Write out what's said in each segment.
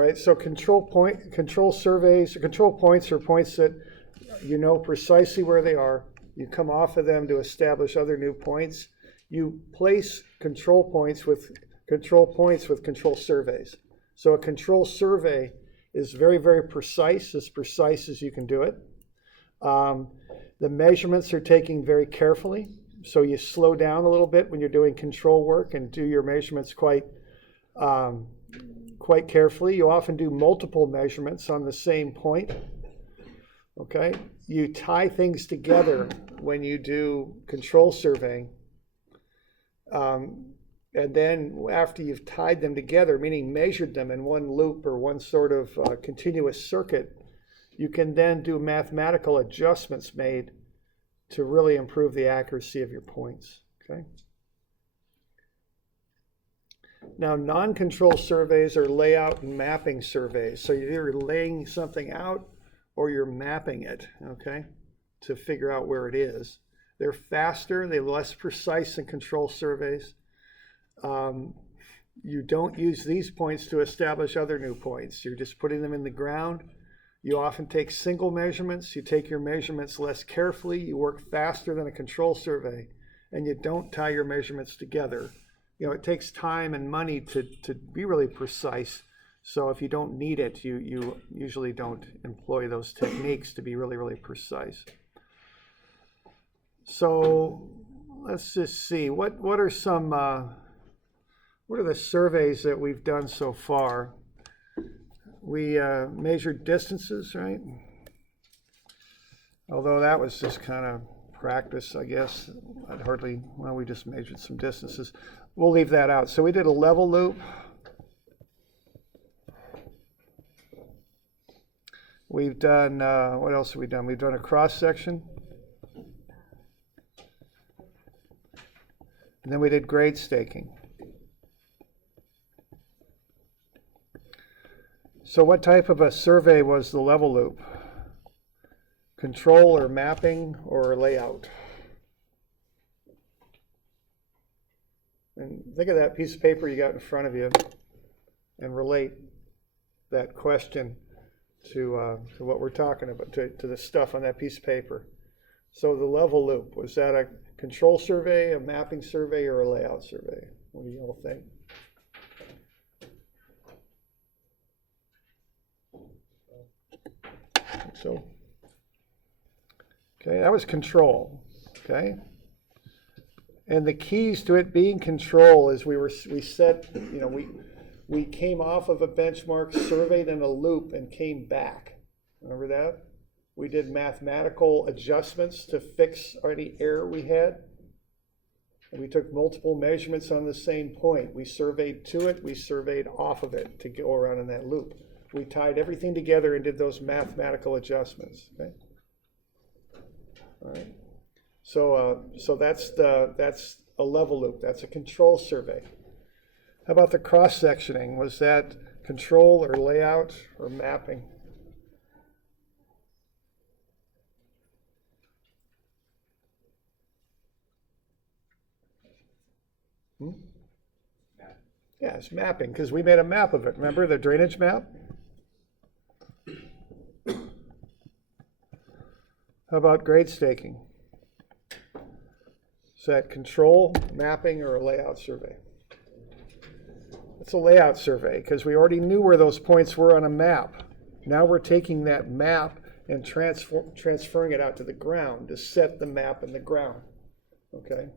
right, so control surveys, control points are points that you know precisely where they are. You come off of them to establish other new points. You place control points with control surveys. So a control survey is very, very precise as you can do it. The measurements are taken very carefully. So you slow down a little bit when you're doing control work and do your measurements quite carefully. You often do multiple measurements on the same point. Okay, you tie things together when you do control surveying. And then after you've tied them together, meaning measured them in one loop or one sort of continuous circuit, you can then do mathematical adjustments made to really improve the accuracy of your points. Okay. Now, non-control surveys are layout and mapping surveys. So you're either laying something out or you're mapping it, okay, to figure out where it is. They're faster, they're less precise than control surveys. You don't use these points to establish other new points. You're just putting them in the ground. You often take single measurements. You take your measurements less carefully. You work faster than a control survey, and you don't tie your measurements together. You know, it takes time and money to be really precise. So if you don't need it, you usually don't employ those techniques to be really, really precise. So let's just see, what are the surveys that we've done so far? We measured distances, right? Although that was just kind of practice, I guess. We just measured some distances. We'll leave that out. So we did a level loop. We've done, what else have we done? We've done a cross section. And then we did grade staking. So what type of a survey was the level loop? Control or mapping or layout? And think of that piece of paper you got in front of you and relate that question to what we're talking about, to the stuff on that piece of paper. So the level loop, was that a control survey, a mapping survey, or a layout survey? What do you all think? So, okay, that was control, okay? And the keys to it being control is we came off of a benchmark, surveyed in a loop, and came back. Remember that? We did mathematical adjustments to fix any error we had. And we took multiple measurements on the same point. We surveyed to it, we surveyed off of it to go around in that loop. We tied everything together and did those mathematical adjustments. Okay. All right. So that's a level loop. That's a control survey. How about the cross sectioning? Was that control or layout or mapping? Yeah, it's mapping because we made a map of it. Remember the drainage map? How about grade staking? Is that control, mapping, or a layout survey? It's a layout survey because we already knew where those points were on a map. Now we're taking that map and transferring it out to the ground to set the map in the ground. Okay.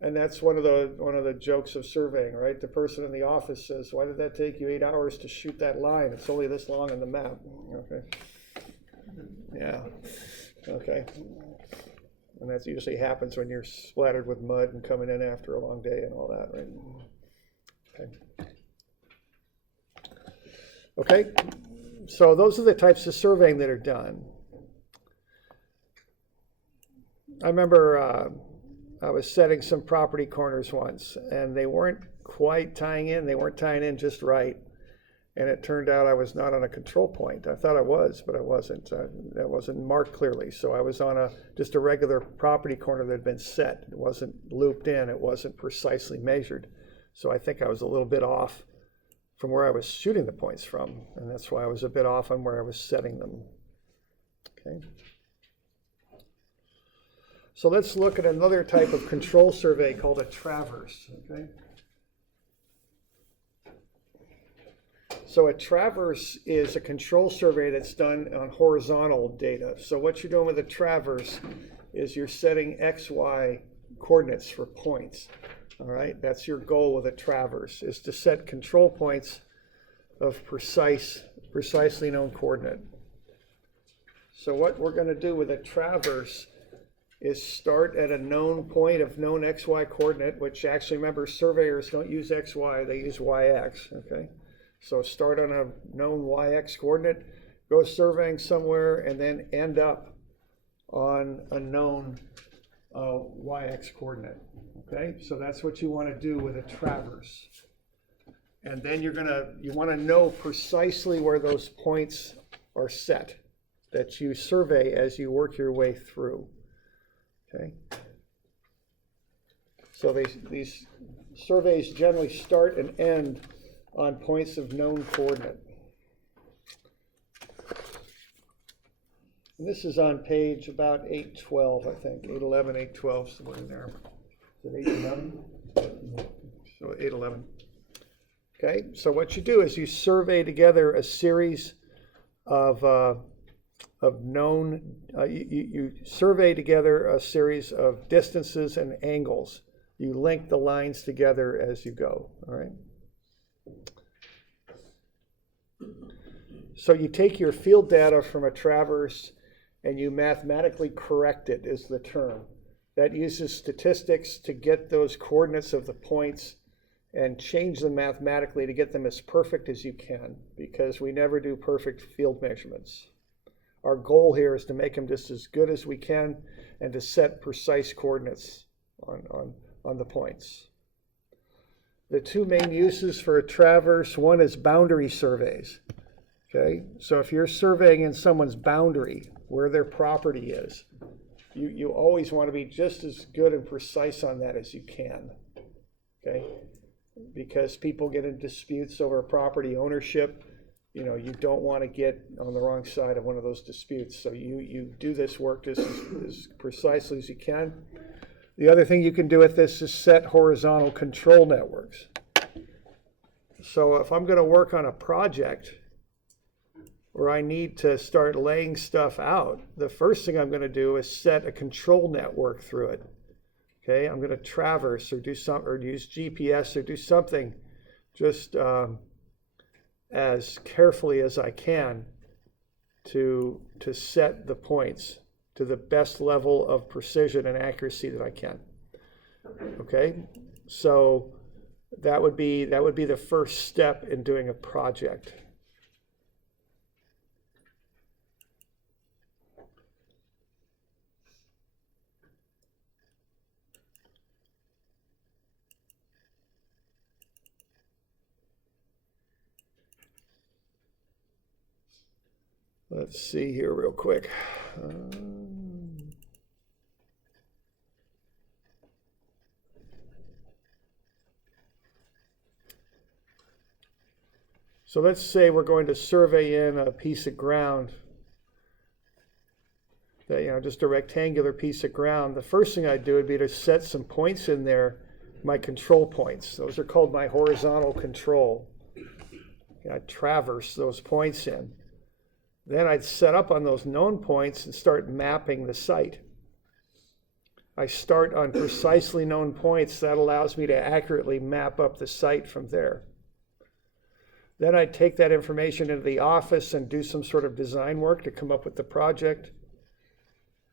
And that's one of the jokes of surveying, right? The person in the office says, "Why did that take you 8 hours to shoot that line? It's only this long on the map." Okay. Yeah. Okay. And that usually happens when you're splattered with mud and coming in after a long day and all that, right? Okay. Okay. So those are the types of surveying that are done. I remember I was setting some property corners once, and they weren't quite tying in. They weren't tying in just right. And it turned out I was not on a control point. I thought I was, but I wasn't. That wasn't marked clearly. So I was on just a regular property corner that had been set. It wasn't looped in. It wasn't precisely measured. So I think I was a little bit off from where I was shooting the points from, and that's why I was a bit off on where I was setting them. Okay. So let's look at another type of control survey called a traverse. Okay. So a traverse is a control survey that's done on horizontal data. So what you're doing with a traverse is you're setting X, Y coordinates for points. All right, that's your goal with a traverse, is to set control points of precisely known coordinate. So what we're going to do with a traverse is start at a known point of known XY coordinate, which actually, remember, surveyors don't use XY, they use YX, okay? So start on a known YX coordinate, go surveying somewhere, and then end up on a known YX coordinate. Okay, so that's what you want to do with a traverse. And then you want to know precisely where those points are set that you survey as you work your way through. Okay. So these surveys generally start and end on points of known coordinate. And this is on page about 812, I think, 811, 812, somewhere in there. Is it 811? So 811. Okay, so what you do is you survey together a series of known, you survey together a series of distances and angles. You link the lines together as you go, all right? So you take your field data from a traverse and you mathematically correct it, is the term. That uses statistics to get those coordinates of the points and change them mathematically to get them as perfect as you can, because we never do perfect field measurements. Our goal here is to make them just as good as we can and to set precise coordinates on the points. The two main uses for a traverse, one is boundary surveys. Okay, so if you're surveying in someone's boundary, where their property is, you always want to be just as good and precise on that as you can. Okay, because people get in disputes over property ownership. You know, you don't want to get on the wrong side of one of those disputes. So you do this work just as precisely as you can. The other thing you can do with this is set horizontal control networks. So if I'm going to work on a project where I need to start laying stuff out, the first thing I'm going to do is set a control network through it. Okay, I'm going to traverse or do some, or use GPS or do something just as carefully as I can to set the points to the best level of precision and accuracy that I can. Okay, so that would be the first step in doing a project. Let's see here real quick. So let's say we're going to survey in a piece of ground, that, just a rectangular piece of ground. The first thing I'd do would be to set some points in there, my control points. Those are called my horizontal control. I'd traverse those points in. Then I'd set up on those known points and start mapping the site. I start on precisely known points. That allows me to accurately map up the site from there. Then I'd take that information into the office and do some sort of design work to come up with the project.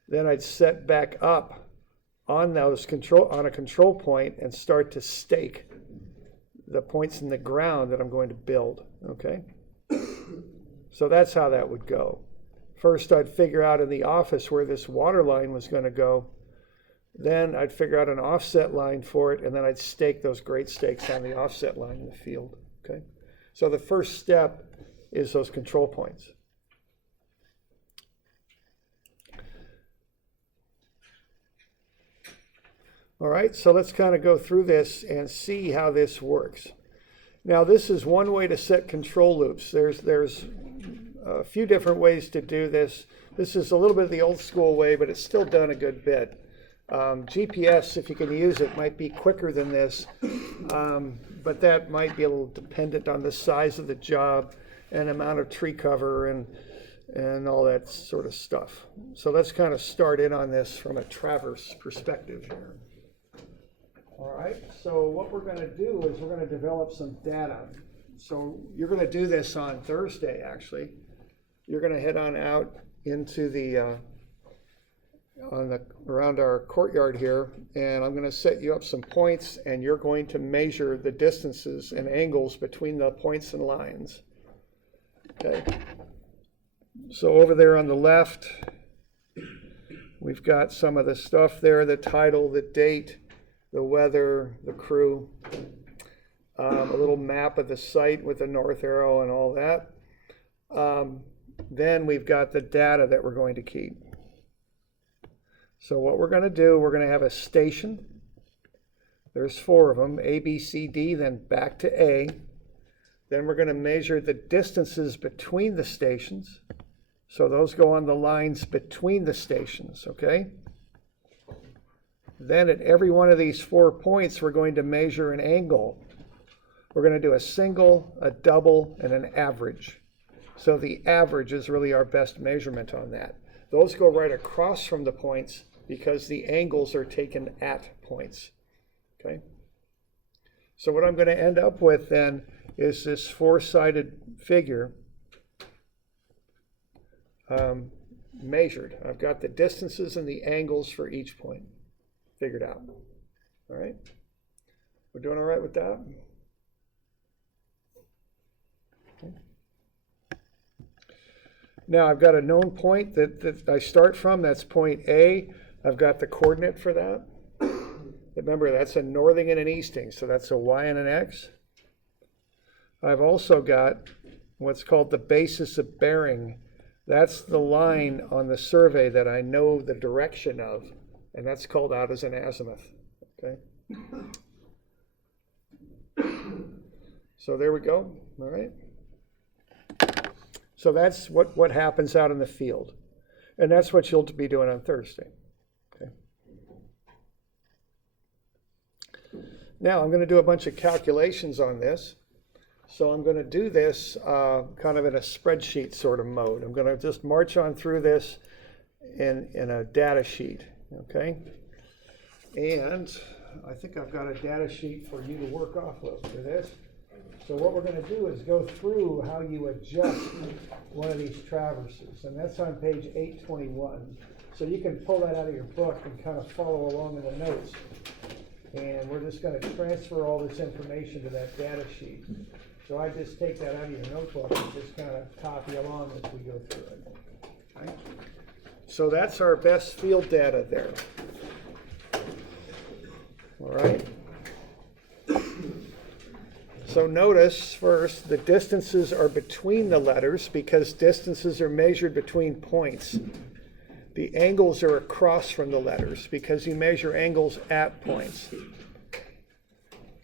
Then I'd set back up on a control point and start to stake the points in the ground that I'm going to build, okay? So that's how that would go. First, I'd figure out in the office where this water line was going to go. Then I'd figure out an offset line for it, and then I'd stake those grade stakes on the offset line in the field, okay? So the first step is those control points. All right, so let's kind of go through this and see how this works. Now this is one way to set control loops. There's a few different ways to do this. This is a little bit of the old school way, but it's still done a good bit. GPS, if you can use it, might be quicker than this, but that might be a little dependent on the size of the job and amount of tree cover and all that sort of stuff. So let's kind of start in on this from a traverse perspective here. All right, so what we're going to do is we're going to develop some data. So you're going to do this on Thursday, actually. You're going to head on out into the around our courtyard here, and I'm going to set you up some points, and you're going to measure the distances and angles between the points and lines. Okay. So over there on the left, we've got some of the stuff there: the title, the date, the weather, the crew, a little map of the site with the north arrow and all that. Then we've got the data that we're going to keep. So what we're going to do, we're going to have a station. There's 4 of them, A, B, C, D, then back to A. Then we're going to measure the distances between the stations. So those go on the lines between the stations, okay? Then at every one of these 4 points, we're going to measure an angle. We're going to do a single, a double, and an average. So the average is really our best measurement on that. Those go right across from the points because the angles are taken at points, okay? So what I'm going to end up with then is this 4-sided figure measured. I've got the distances and the angles for each point figured out, all right? We're doing all right with that? Okay. Now I've got a known point that I start from, that's point A. I've got the coordinate for that. Remember, that's a northing and an easting, so that's a y and an x. I've also got what's called the basis of bearing. That's the line on the survey that I know the direction of, and that's called out as an azimuth, okay? So there we go, all right? So that's what happens out in the field. And that's what you'll be doing on Thursday. Okay. Now I'm going to do a bunch of calculations on this. So I'm going to do this kind of in a spreadsheet sort of mode. I'm going to just march on through this in a data sheet. Okay. And I think I've got a data sheet for you to work off of for this. So what we're going to do is go through how you adjust one of these traverses, and that's on page 821. So you can pull that out of your book and kind of follow along in the notes. And we're just going to transfer all this information to that data sheet. So I just take that out of your notebook and just kind of copy along as we go through it. Okay? So that's our best field data there. All right. So notice first, the distances are between the letters because distances are measured between points. The angles are across from the letters because you measure angles at points.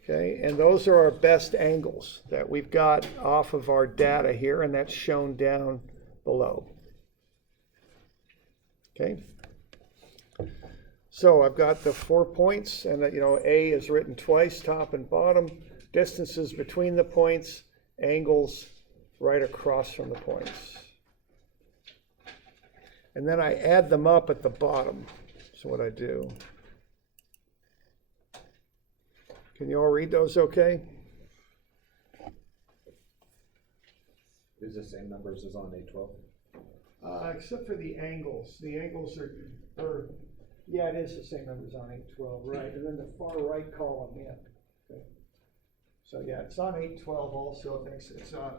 Okay, and those are our best angles that we've got off of our data here, and that's shown down below. Okay. So I've got the 4 points, and A is written twice, top and bottom. Distances between the points, angles right across from the points. And then I add them up at the bottom. So what I do. Can you all read those okay? Is the same numbers as on 812? Except for the angles. The angles are, yeah, it is the same numbers on 812, right. And then the far right column, yeah. Okay. So yeah, it's on 812 also. It's on,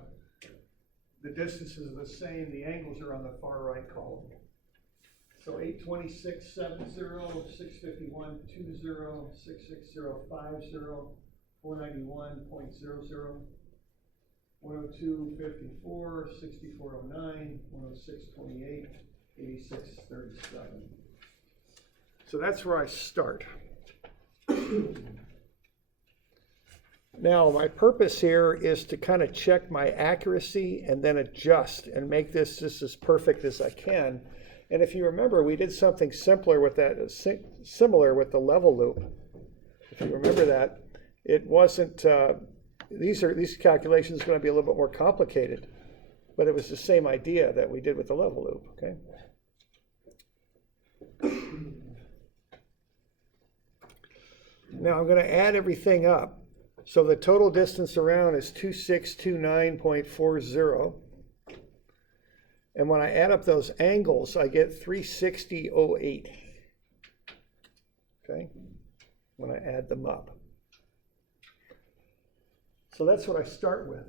the distances are the same. The angles are on the far right column. So 826, 70, 651, 20, 660, 50, 491.00, 102, 54, 6409, 106, 28, 86, 37. So that's where I start. Now, my purpose here is to kind of check my accuracy and then adjust and make this just as perfect as I can. And if you remember, we did something simpler with that, similar with the level loop. If you remember that, it wasn't, these calculations are going to be a little bit more complicated, but it was the same idea that we did with the level loop, okay? Now I'm going to add everything up. So the total distance around is 2629.40. And when I add up those angles, I get 360.08. Okay? When I add them up. So that's what I start with.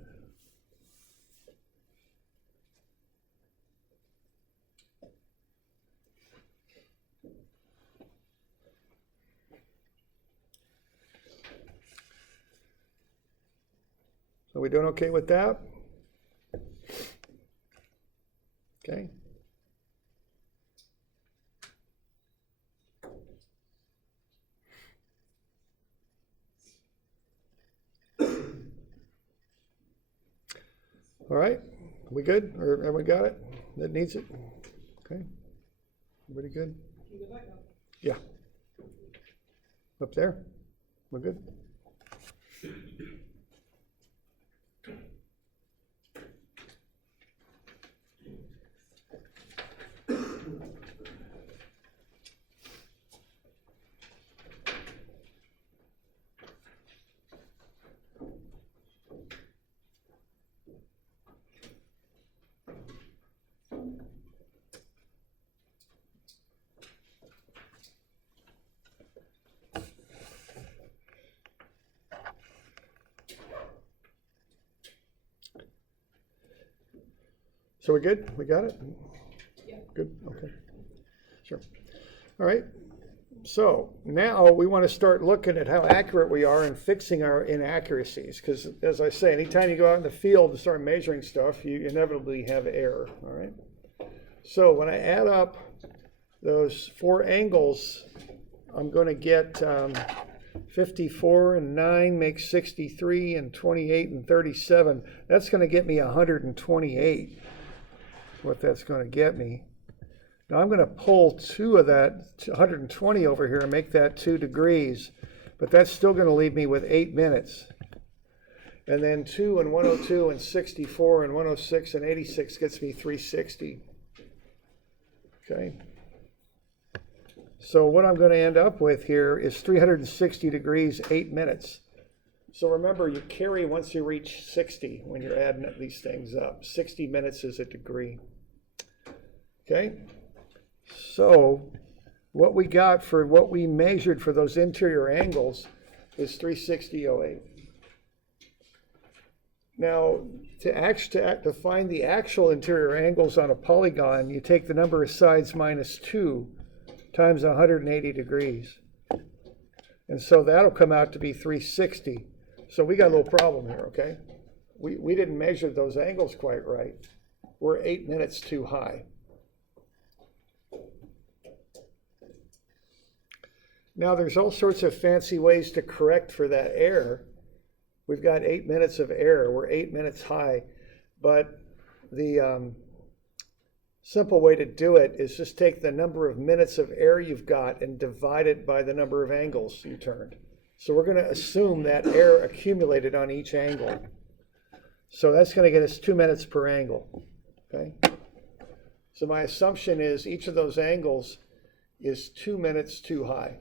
Are we doing okay with that? Okay. All right, we good? Or everyone got it? That needs it? Okay. Everybody good? Yeah. Up there? We're good? So we're good? We got it? Yeah. Good? Okay. Sure. All right. So now we want to start looking at how accurate we are and fixing our inaccuracies. Because as I say, anytime you go out in the field and start measuring stuff, you inevitably have error. All right. So when I add up those four angles, I'm going to get 54 and 9 makes 63, and 28 and 37. That's going to get me 128. What that's going to get me. Now I'm going to pull 2 of that 120 over here and make that 2 degrees, but that's still going to leave me with 8 minutes. And then 2 and 102 and 64 and 106 and 86 gets me 360. Okay. So what I'm going to end up with here is 360 degrees, 8 minutes. So remember, you carry once you reach 60 when you're adding these things up. 60 minutes is a degree. Okay, so what we got for what we measured for those interior angles is 360.08. Now, to find the actual interior angles on a polygon, you take the number of sides minus 2 times 180 degrees. And so that'll come out to be 360. So we got a little problem here, okay? We didn't measure those angles quite right. We're 8 minutes too high. Now, there's all sorts of fancy ways to correct for that error. We've got 8 minutes of error. We're 8 minutes high. But the simple way to do it is just take the number of minutes of error you've got and divide it by the number of angles you turned. So we're going to assume that error accumulated on each angle. So that's going to get us 2 minutes per angle. Okay? So my assumption is each of those angles is 2 minutes too high.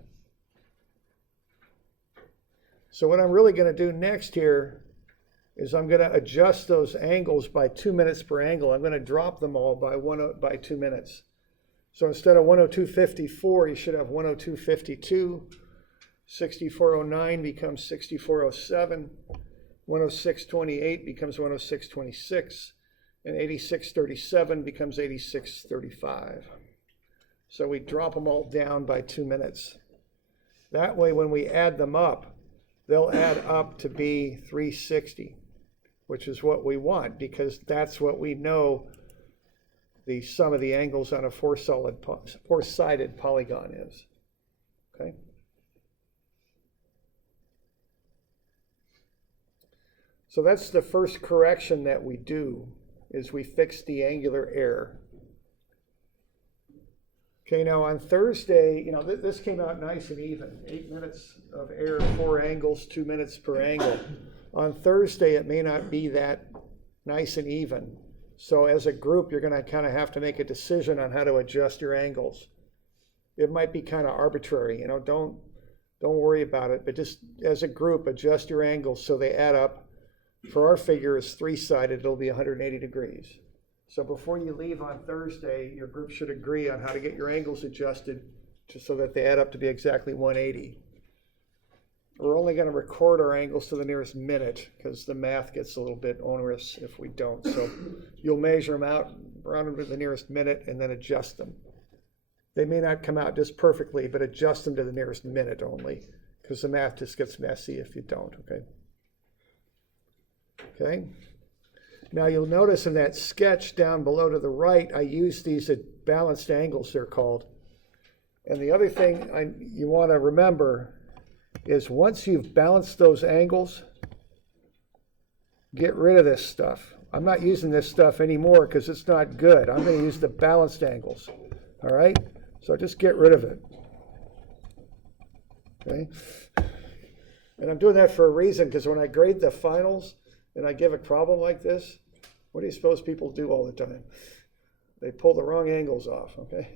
So what I'm really going to do next here is I'm going to adjust those angles by 2 minutes per angle. I'm going to drop them all by 2 minutes. So instead of 102.54, you should have 102.52. 64.09 becomes 64.07. 106.28 becomes 106.26. And 86.37 becomes 86.35. So we drop them all down by 2 minutes. That way, when we add them up, they'll add up to be 360, which is what we want, because that's what we know the sum of the angles on a four-sided polygon is. Okay? So that's the first correction that we do, is we fix the angular error. Okay, now on Thursday, this came out nice and even. 8 minutes of error, 4 angles, 2 minutes per angle. On Thursday, it may not be that nice and even. So as a group, you're going to kind of have to make a decision on how to adjust your angles. It might be kind of arbitrary, don't worry about it, but just as a group, adjust your angles so they add up. For our figure is 3-sided, it'll be 180 degrees. So before you leave on Thursday, your group should agree on how to get your angles adjusted so that they add up to be exactly 180. We're only going to record our angles to the nearest minute because the math gets a little bit onerous if we don't. So you'll measure them out, round them to the nearest minute, and then adjust them. They may not come out just perfectly, but adjust them to the nearest minute only, because the math just gets messy if you don't, okay? Okay. Now you'll notice in that sketch down below to the right, I use these at balanced angles, they're called. And the other thing you want to remember is once you've balanced those angles, get rid of this stuff. I'm not using this stuff anymore because it's not good. I'm going to use the balanced angles. All right? So just get rid of it. Okay? And I'm doing that for a reason, because when I grade the finals and I give a problem like this, what do you suppose people do all the time? They pull the wrong angles off, okay?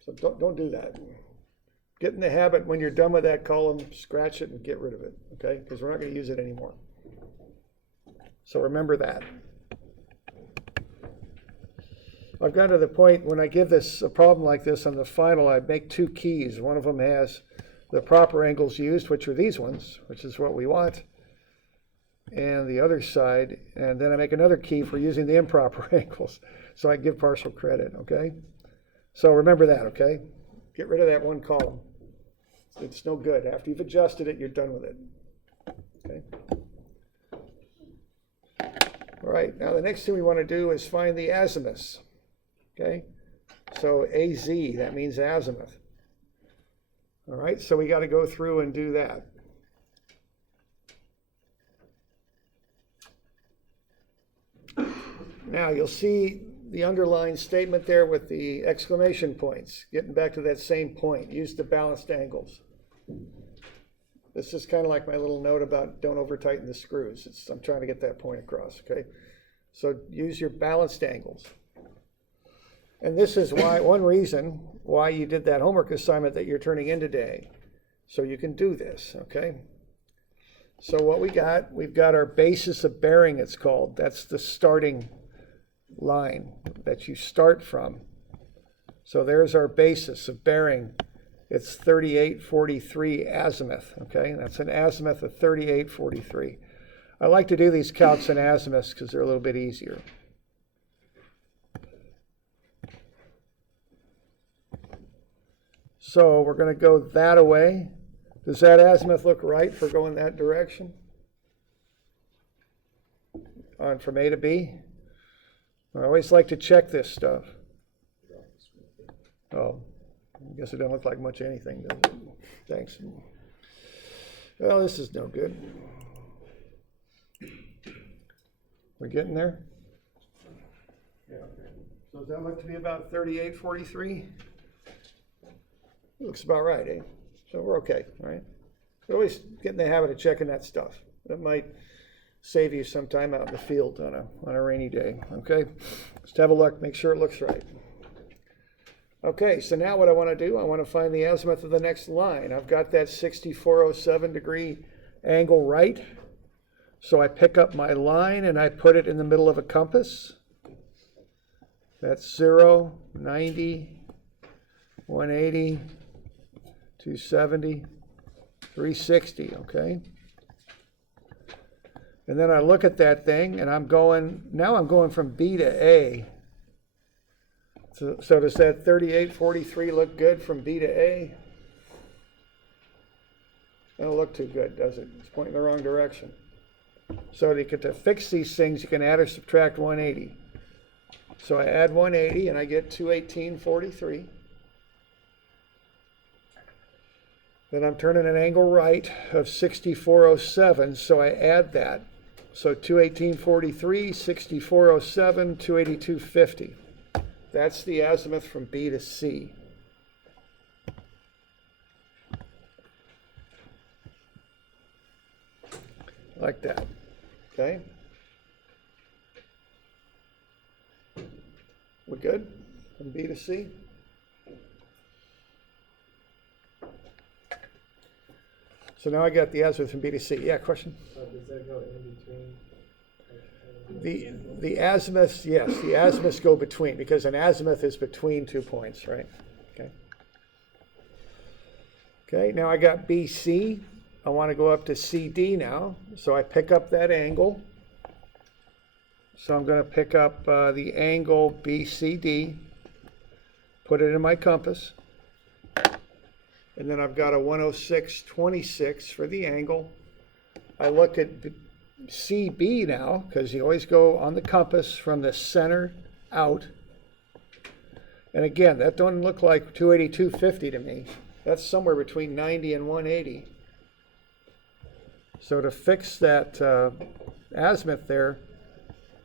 So don't do that. Get in the habit when you're done with that column, scratch it and get rid of it, okay? Because we're not going to use it anymore. So remember that. I've gotten to the point when I give this a problem like this on the final, I make 2 keys. One of them has the proper angles used, which are these ones, which is what we want, and the other side, and then I make another key for using the improper angles, so I give partial credit, okay? So remember that, okay? Get rid of that one column. It's no good. After you've adjusted it, you're done with it, okay? All right, now the next thing we want to do is find the azimuths, okay? So AZ, that means azimuth. All right, so we got to go through and do that. Now you'll see the underlined statement there with the exclamation points. Getting back to that same point, use the balanced angles. This is kind of like my little note about don't over tighten the screws. I'm trying to get that point across, okay? So use your balanced angles. And this is one reason why you did that homework assignment that you're turning in today. So you can do this, okay? So what we've got our basis of bearing, it's called. That's the starting line that you start from. So there's our basis of bearing. It's 3843 azimuth, okay? That's an azimuth of 3843. I like to do these calcs in azimuths because they're a little bit easier. So we're going to go that away. Does that azimuth look right for going that direction? On from A to B? I always like to check this stuff. Oh, I guess it doesn't look like much anything, does it? Thanks. Well, this is no good. We're getting there? Yeah. So does that look to be about 3843? Looks about right, eh? So we're okay, all right? So always get in the habit of checking that stuff. That might save you some time out in the field on a rainy day, okay? Just have a look, make sure it looks right. Okay, so now what I want to do, I want to find the azimuth of the next line. I've got that 6407 degree angle right. So I pick up my line and I put it in the middle of a compass. That's 0, 90, 180, 270, 360, okay? And then I look at that thing and now I'm going from B to A. So does that 3843 look good from B to A? It don't look too good, does it? It's pointing the wrong direction. So to fix these things, you can add or subtract 180. So I add 180 and I get 218.43. Then I'm turning an angle right of 6407, so I add that. So 218.43, 6407, 282.50. That's the azimuth from B to C. Like that, okay? We good from B to C? So now I got the azimuth from B to C. Yeah, question? So does that go in between? The azimuths, yes, the azimuths go between, because an azimuth is between 2 points, right? Okay. Okay, now I got BC. I want to go up to CD now, so I pick up that angle. So I'm going to pick up the angle BCD, put it in my compass, and then I've got a 106.26 for the angle. I look at CB now, because you always go on the compass from the center out. And again, that don't look like 282.50 to me. That's somewhere between 90 and 180. So to fix that azimuth there,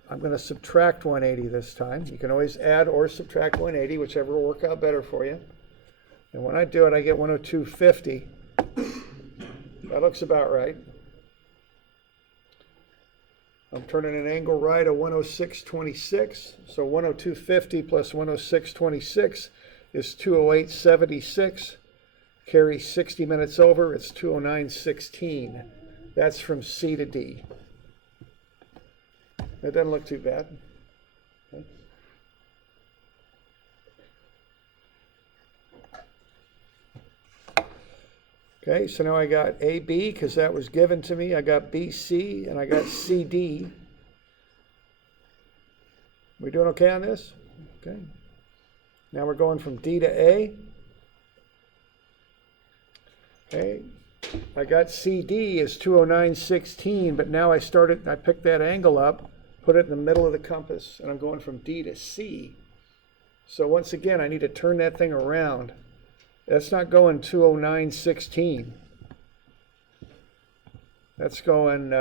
I'm going to subtract 180 this time. You can always add or subtract 180, whichever will work out better for you. And when I do it, I get 102.50. That looks about right. I'm turning an angle right of 106.26. So 102.50 plus 106.26 is 208.76. Carry 60 minutes over, it's 209.16. That's from C to D. That doesn't look too bad. Okay. Okay, so now I got AB because that was given to me. I got BC and I got CD. We doing okay on this? Okay. Now we're going from D to A. Okay. I got CD is 209.16, but now I picked that angle up, put it in the middle of the compass, and I'm going from D to C. So once again, I need to turn that thing around. That's not going 209.16. That's going,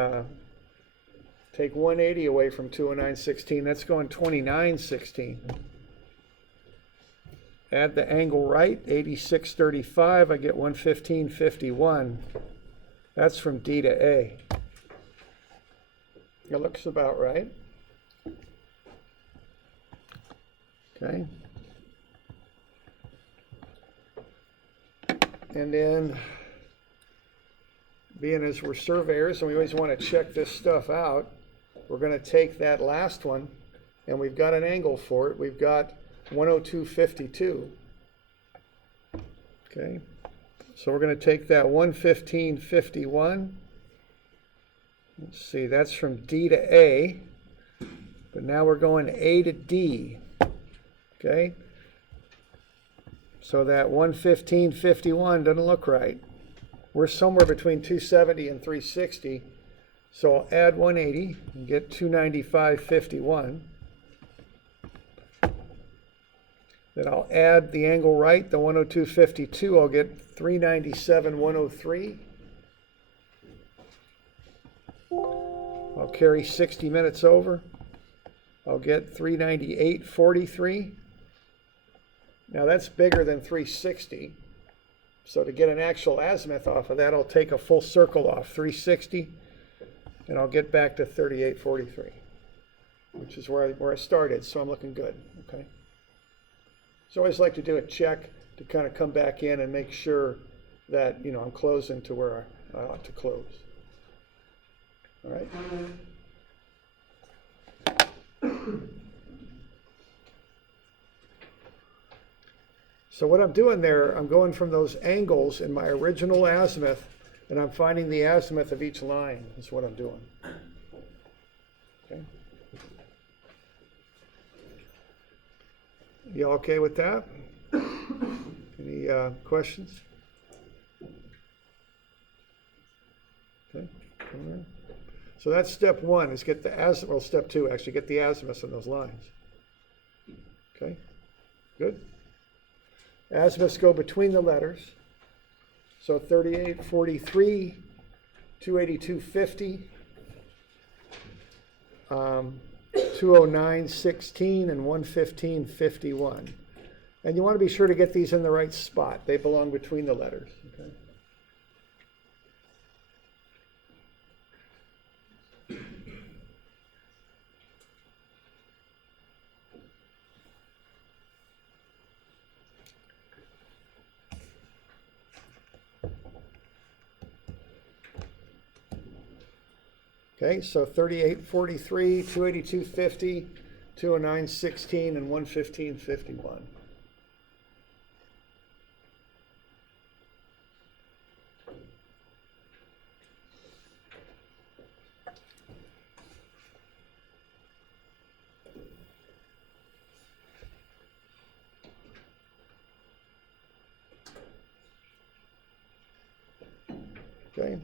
take 180 away from 209.16. That's going 29.16. Add the angle right, 86.35. I get 115.51. That's from D to A. It looks about right. Okay. And then, being as we're surveyors and we always want to check this stuff out, we're going to take that last one, and we've got an angle for it. We've got 102.52. Okay. So we're going to take that 115.51. Let's see, that's from D to A. But now we're going A to D. Okay. So that 115.51 doesn't look right. We're somewhere between 270 and 360. So I'll add 180 and get 295.51. Then I'll add the angle right, the 102.52. I'll get 397.103. I'll carry 60 minutes over. I'll get 398.43. Now that's bigger than 360. So to get an actual azimuth off of that, I'll take a full circle off 360, and I'll get back to 38.43, which is where I started. So I'm looking good. Okay. So I always like to do a check to kind of come back in and make sure that, I'm closing to where I ought to close. All right. So what I'm doing there, I'm going from those angles in my original azimuth, and I'm finding the azimuth of each line. That's what I'm doing. Okay. You all okay with that? Any questions? Okay. So that's step one, is get the azimuth, well, step two, actually, get the azimuths in those lines. Okay, good. Azimuths go between the letters. So 38.43, 282.50. 209.16 and 115.51. And you want to be sure to get these in the right spot. They belong between the letters. Okay? Okay, so 38.43, 282.50, 209.16, and 115.51. Okay.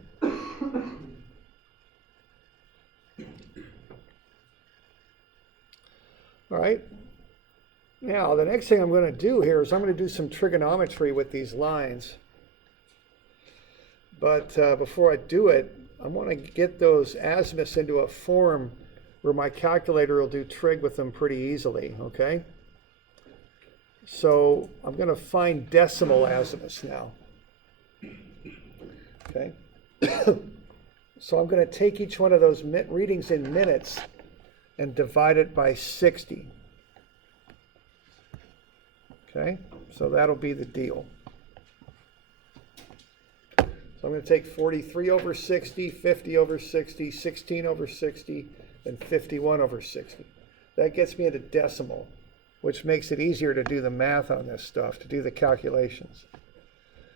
All right. Now, the next thing I'm going to do here is I'm going to do some trigonometry with these lines. But before I do it, I want to get those azimuths into a form where my calculator will do trig with them pretty easily, okay? So I'm going to find decimal azimuths now. Okay. So I'm going to take each one of those readings in minutes and divide it by 60. Okay, so that'll be the deal. So I'm going to take 43 over 60, 50 over 60, 16 over 60, and 51 over 60. That gets me into decimal, which makes it easier to do the math on this stuff, to do the calculations.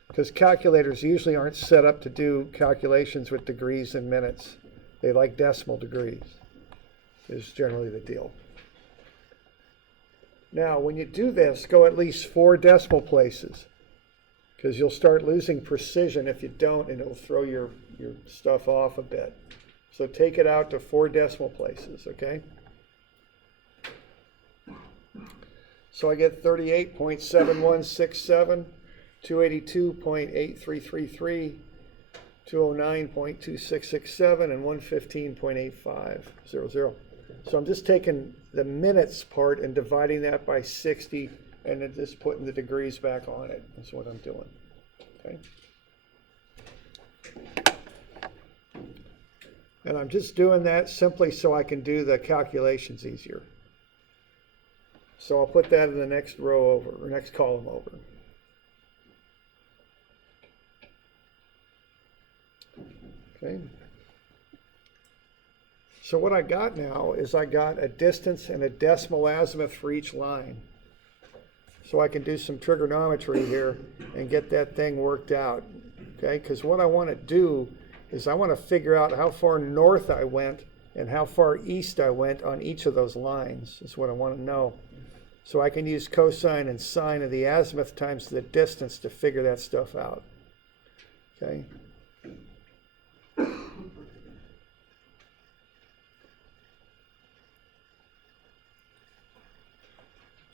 Because calculators usually aren't set up to do calculations with degrees and minutes. They like decimal degrees, is generally the deal. Now, when you do this, go at least 4 decimal places, because you'll start losing precision if you don't, and it'll throw your stuff off a bit. So take it out to 4 decimal places, okay? So I get 38.7167, 282.8333, 209.2667, and 115.8500. So I'm just taking the minutes part and dividing that by 60 and then just putting the degrees back on it. That's what I'm doing. Okay. And I'm just doing that simply so I can do the calculations easier. So I'll put that in the next row over, or next column over. Okay. So what I got now is I got a distance and a decimal azimuth for each line. So I can do some trigonometry here and get that thing worked out. Okay, because what I want to do is I want to figure out how far north I went and how far east I went on each of those lines. Is what I want to know. So I can use cosine and sine of the azimuth times the distance to figure that stuff out. Okay.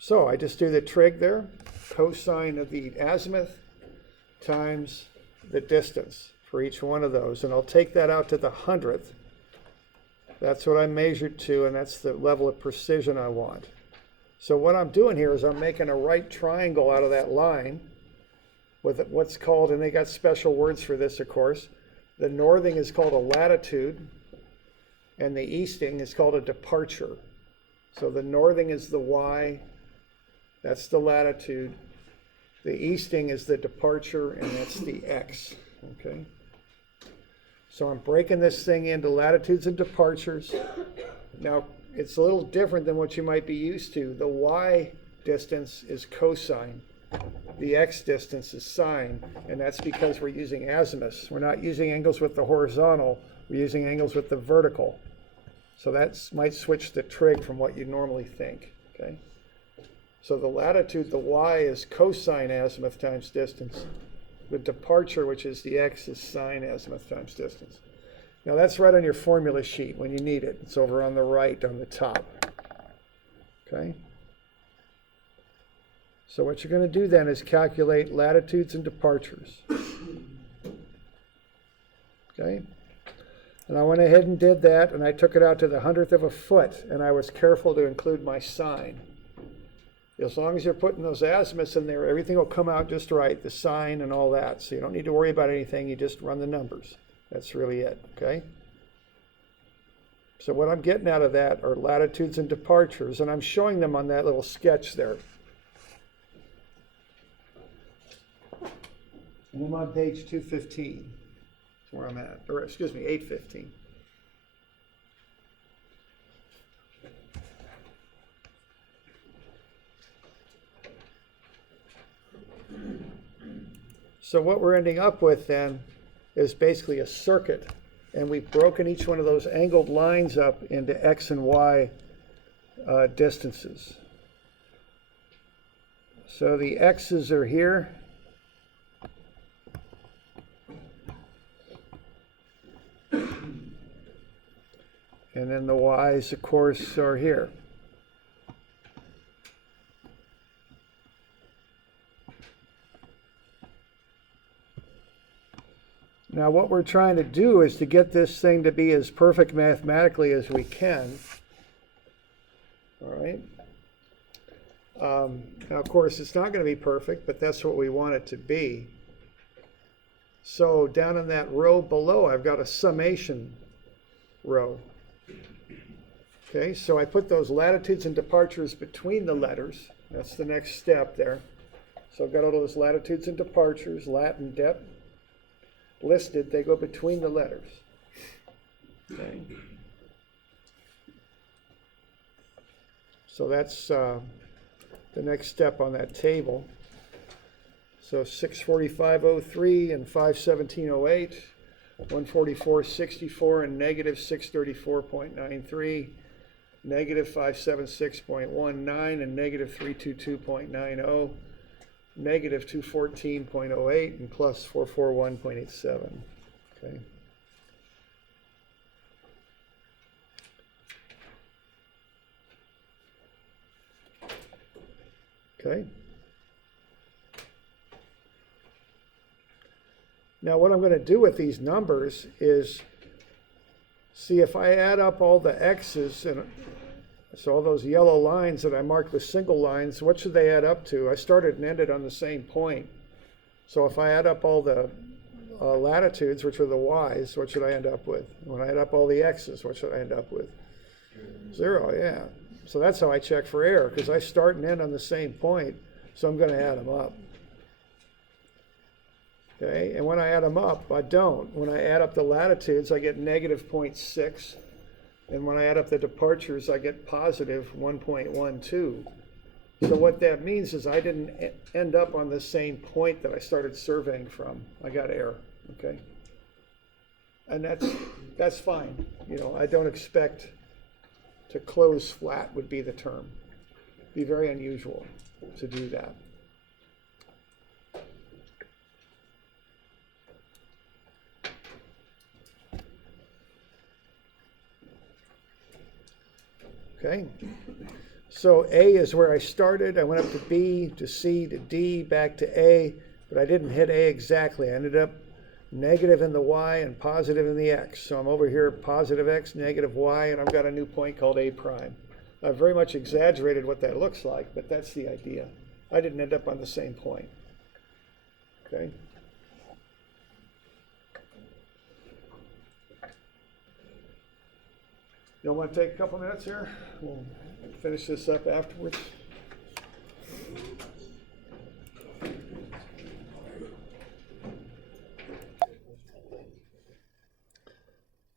So I just do the trig there, cosine of the azimuth times the distance for each one of those. And I'll take that out to the 100th. That's what I measured to, and that's the level of precision I want. So what I'm doing here is I'm making a right triangle out of that line with what's called, and they got special words for this, of course. The northing is called a latitude, and the easting is called a departure. So the northing is the y, that's the latitude. The easting is the departure, and that's the x, okay? So I'm breaking this thing into latitudes and departures. Now, it's a little different than what you might be used to. The y distance is cosine. The x distance is sine, and that's because we're using azimuths. We're not using angles with the horizontal, we're using angles with the vertical. So that might switch the trig from what you normally think, okay? So the latitude, the y, is cosine azimuth times distance. The departure, which is the x, is sine azimuth times distance. Now that's right on your formula sheet when you need it. It's over on the right on the top, okay? So what you're going to do then is calculate latitudes and departures. Okay? And I went ahead and did that, and I took it out to the 100th of a foot, and I was careful to include my sign. As long as you're putting those azimuths in there, everything will come out just right, the sign and all that. So you don't need to worry about anything, you just run the numbers. That's really it, okay? So what I'm getting out of that are latitudes and departures, and I'm showing them on that little sketch there. And I'm on page 215. That's where I'm at, or excuse me, 815. So what we're ending up with then is basically a circuit, and we've broken each one of those angled lines up into X and Y distances. So the X's are here. And then the Y's, of course, are here. Now what we're trying to do is to get this thing to be as perfect mathematically as we can. All right. Now, of course, it's not going to be perfect, but that's what we want it to be. So down in that row below, I've got a summation row. Okay, so I put those latitudes and departures between the letters. That's the next step there. So I've got all those latitudes and departures, lat and dep, listed. They go between the letters. Okay. So that's the next step on that table. So 645.03 and 517.08, 144.64 and negative 634.93, negative 576.19 and negative 322.90, negative 214.08 and plus 441.87. Okay. Okay. Now what I'm going to do with these numbers is see if I add up all the X's, and so all those yellow lines that I marked with single lines, what should they add up to? I started and ended on the same point. So if I add up all the latitudes, which are the Y's, what should I end up with? When I add up all the X's, what should I end up with? 0, yeah. So that's how I check for error, because I start and end on the same point, so I'm going to add them up. Okay, and when I add them up, I don't. When I add up the latitudes, I get negative 0.6, and when I add up the departures, I get positive 1.12. So what that means is I didn't end up on the same point that I started surveying from. I got error, okay? And that's fine. You know, I don't expect to close flat would be the term. It'd be very unusual to do that. Okay, so A is where I started. I went up to B, to C, to D, back to A, but I didn't hit A exactly. I ended up negative in the Y and positive in the X. So I'm over here, positive X, negative Y, and I've got a new point called A prime. I've very much exaggerated what that looks like, but that's the idea. I didn't end up on the same point. Okay. You want to take a couple minutes here? We'll finish this up afterwards.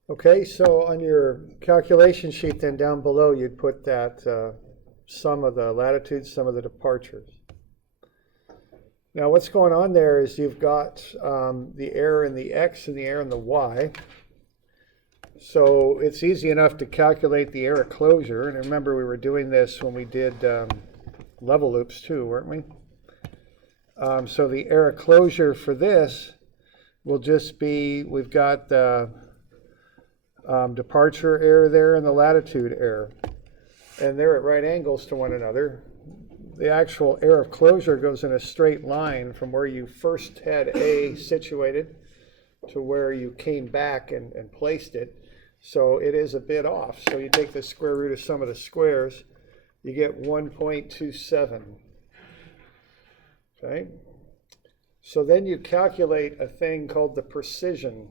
Okay, so on your calculation sheet then down below, you'd put that sum of the latitudes, sum of the departures. Now what's going on there is you've got the error in the X and the error in the Y. So it's easy enough to calculate the error closure. And remember, we were doing this when we did level loops too, weren't we? So the error closure for this will just be, we've got the departure error there and the latitude error. And they're at right angles to one another. The actual error of closure goes in a straight line from where you first had A situated to where you came back and placed it. So it is a bit off. So you take the square root of sum of the squares, you get 1.27. Okay? So then you calculate a thing called the precision.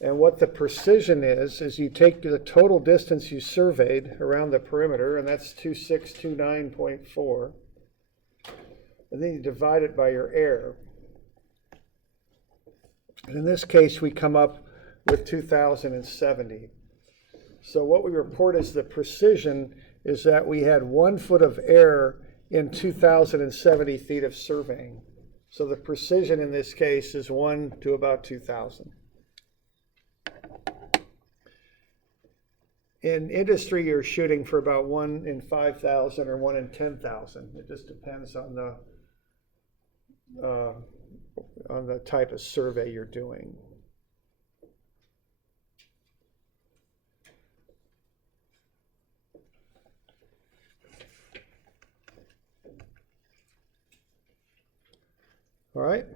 And what the precision is you take the total distance you surveyed around the perimeter, and that's 2629.4, and then you divide it by your error. And in this case, we come up with 2070. So what we report as the precision is that we had 1 foot of error in 2070 feet of surveying. So the precision in this case is 1 to about 2,000. In industry, you're shooting for about 1 in 5,000 or 1 in 10,000. It just depends on the type of survey you're doing. All right.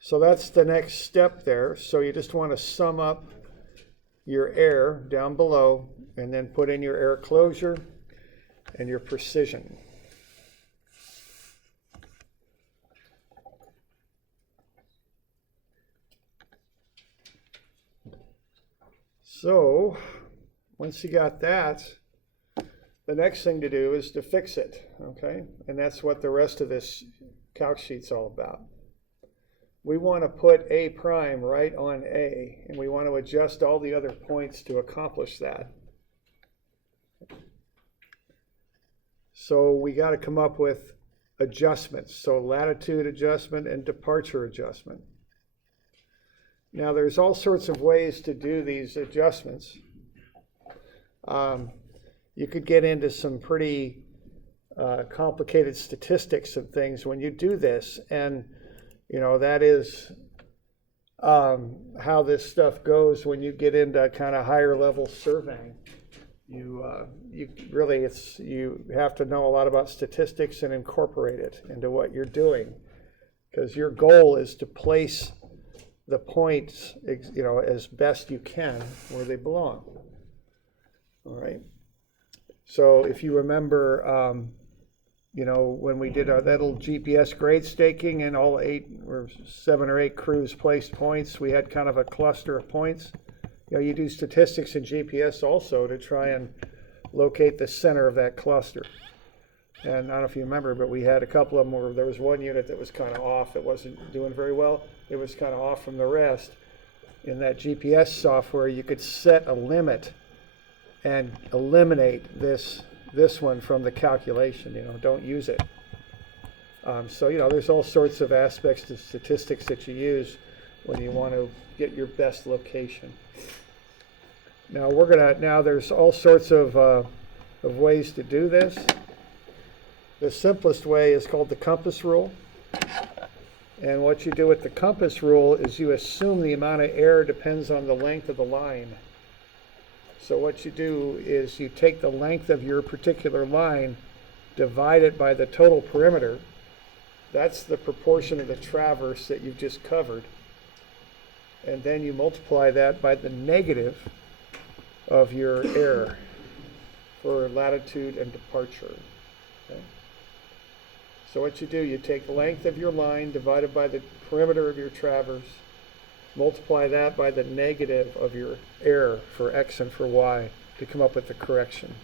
So that's the next step there. So you just want to sum up your error down below and then put in your error closure and your precision. So once you got that, the next thing to do is to fix it, okay? And that's what the rest of this calc sheet's all about. We want to put A prime right on A, and we want to adjust all the other points to accomplish that. So we got to come up with adjustments. So latitude adjustment and departure adjustment. Now there's all sorts of ways to do these adjustments. You could get into some pretty complicated statistics and things when you do this, and you know, that is how this stuff goes when you get into kind of higher level surveying. You have to know a lot about statistics and incorporate it into what you're doing, because your goal is to place the points, you know, as best you can where they belong. All right. So if you remember, you know, when we did that little GPS grade staking and all 7 or 8 crews placed points, we had kind of a cluster of points. You know, you do statistics in GPS also to try and locate the center of that cluster. And I don't know if you remember, but we had a couple of them where there was one unit that was kind of off. It wasn't doing very well. It was kind of off from the rest. In that GPS software, you could set a limit and eliminate this one from the calculation. You know, don't use it. So, you know, there's all sorts of aspects to statistics that you use when you want to get your best location. Now there's all sorts of ways to do this. The simplest way is called the compass rule. And what you do with the compass rule is you assume the amount of error depends on the length of the line. So what you do is you take the length of your particular line, divide it by the total perimeter. That's the proportion of the traverse that you've just covered. And then you multiply that by the negative of your error for latitude and departure. Okay? So what you do, you take the length of your line divided by the perimeter of your traverse, multiply that by the negative of your error for x and for y to come up with the correction.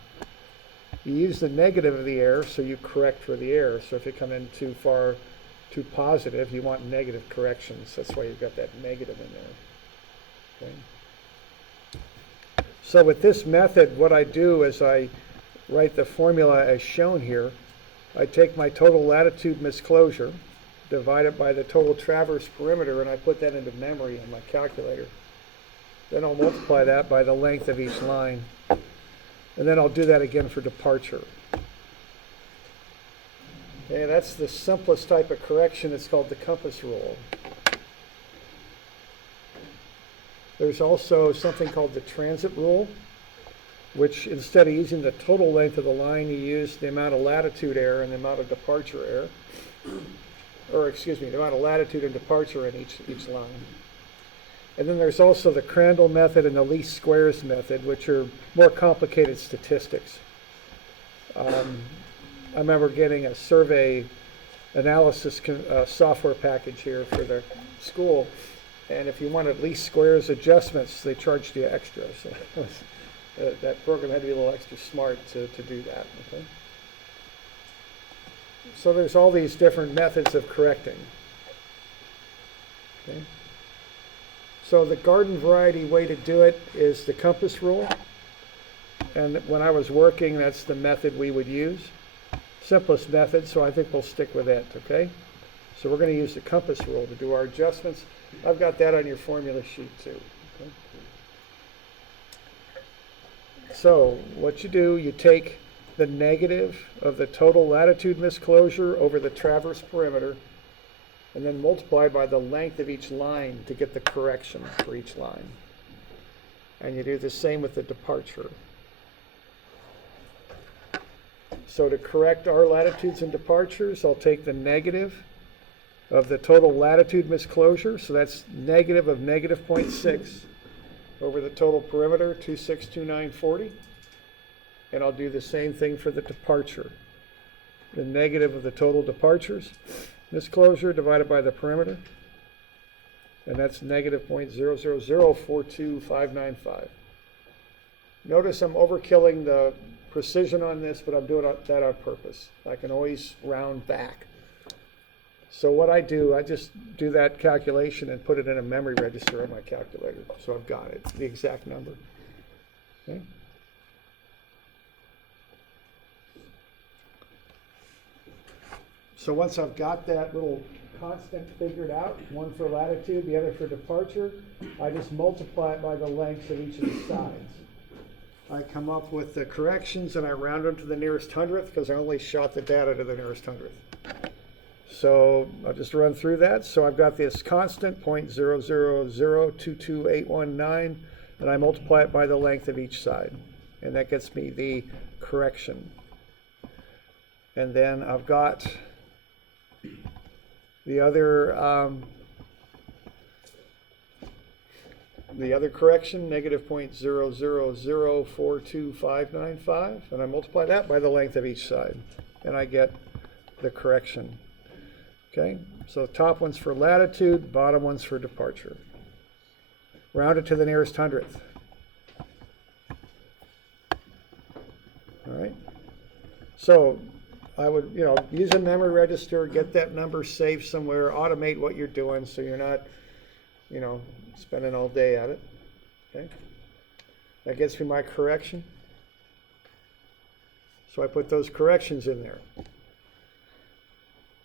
You use the negative of the error, so you correct for the error. So if you come in too far, too positive, you want negative corrections. That's why you've got that negative in there. Okay. So with this method, what I do is I write the formula as shown here. I take my total latitude misclosure, divide it by the total traverse perimeter, and I put that into memory in my calculator. Then I'll multiply that by the length of each line. And then I'll do that again for departure. Okay, that's the simplest type of correction. It's called the compass rule. There's also something called the transit rule, which instead of using the total length of the line, you use the amount of latitude error and the amount of departure error. or excuse me, the amount of latitude and departure in each line. And then there's also the Crandall method and the least squares method, which are more complicated statistics. I remember getting a survey analysis software package here for the school, and if you wanted least squares adjustments, they charged you extra. So that program had to be a little extra smart to do that. Okay? So there's all these different methods of correcting. Okay? So the garden variety way to do it is the compass rule. And when I was working, that's the method we would use. Simplest method, so I think we'll stick with it, okay? So we're going to use the compass rule to do our adjustments. I've got that on your formula sheet too. Okay? So what you do, you take the negative of the total latitude misclosure over the traverse perimeter, and then multiply by the length of each line to get the correction for each line. And you do the same with the departure. So to correct our latitudes and departures, I'll take the negative of the total latitude misclosure, so that's negative of negative 0.6 over the total perimeter, 262940. And I'll do the same thing for the departure. The negative of the total departures misclosure divided by the perimeter, and that's negative 0.00042595. Notice I'm overkilling the precision on this, but I'm doing that on purpose. I can always round back. So what I do, I just do that calculation and put it in a memory register on my calculator. So I've got it, the exact number. Okay. So once I've got that little constant figured out, one for latitude, the other for departure, I just multiply it by the lengths of each of the sides. I come up with the corrections and I round them to the nearest hundredth because I only shot the data to the nearest hundredth. So I'll just run through that. So I've got this constant 0.000222819, and I multiply it by the length of each side. And that gets me the correction. And then I've got the other correction, negative 0.000425595, and I multiply that by the length of each side, and I get the correction. Okay, so top one's for latitude, bottom one's for departure. Round it to the nearest hundredth. All right, so I would, use a memory register, get that number saved somewhere, automate what you're doing so you're not, spending all day at it. Okay, that gets me my correction. So I put those corrections in there.